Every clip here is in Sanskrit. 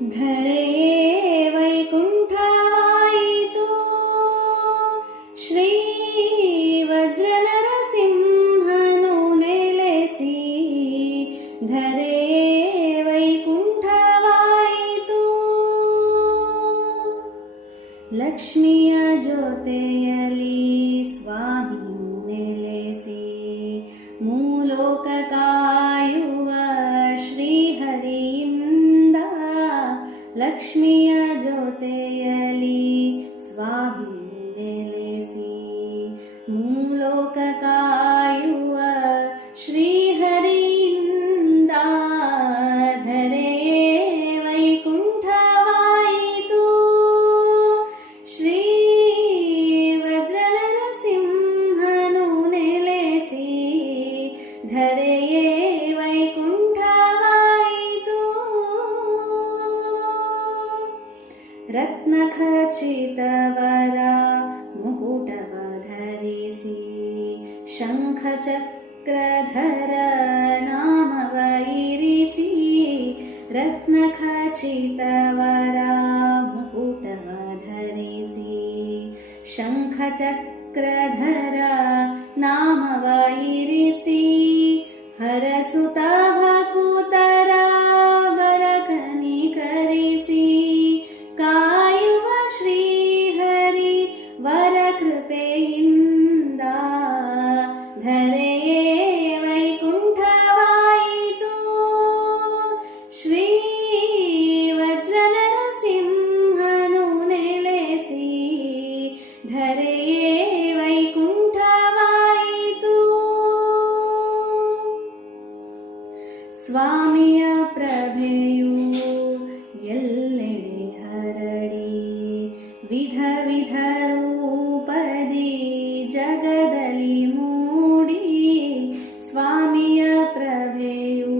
धरे वैकुण्ठायितु श्रीवजनरसिंहनुनिलेसि धरे वैकुण्ठवायितु लक्ष्मीयज्योतिर्यली स्वामी निलेसि मूलोककायु ಲಕ್ಷ್ಮಿಯ ಜೊತೆಯಲಿ ಸ್ವಾಮಿ ನೆಲೆಸಿ ಮೂಲೋಕ नखचितवरा वरा शङ्खचक्रधर नाम रत्नखचित रत्नखचितवरा मुकुटमधरिसि शङ्खचक्रधर नाम वैरिसि हरसुता ಧರೆಯೇ ವೈಕುಂಠವಾಯಿತು. ಸ್ವಾಮಿಯ ಪ್ರಭೆಯು ಎಲ್ಲೆಡೆ ಹರಡಿ ವಿಧ ವಿಧ ರೂಪದಿ ಜಗದಲ್ಲಿ ಮೂಡಿ ಸ್ವಾಮಿಯ ಪ್ರಭೆಯು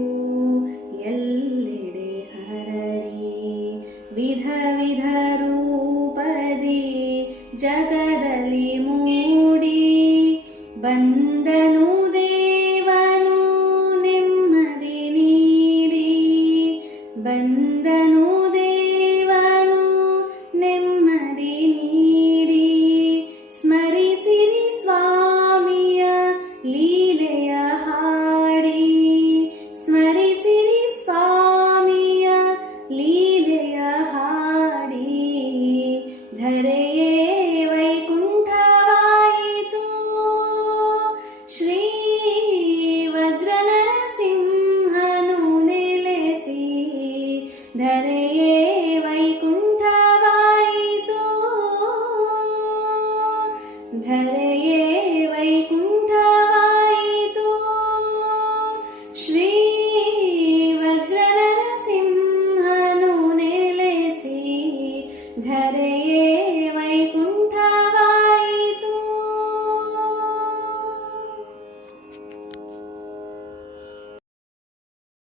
ಎಲ್ಲೆಡೆ ಹರಡಿ ವಿಧ ವಿಧ ರೂಪದಿ ಜಗದಲ್ಲಿ ಮೂಡಿ ಬಂದನು ದೇವನು ನೆಮ್ಮದಿ ನೀಡಿ ಬಂದನು ದೇವನು ನೆಮ್ಮದಿ ನೀಡಿ ಸ್ಮರಿಸಿರಿ ಸ್ವಾಮಿಯ ಲೀಲೆಯ ಹಾಡಿ ಸ್ಮರಿಸಿರಿ ಸ್ವಾಮಿಯ ಲೀಲೆಯ ಹಾಡಿ ಧರೆಯೇ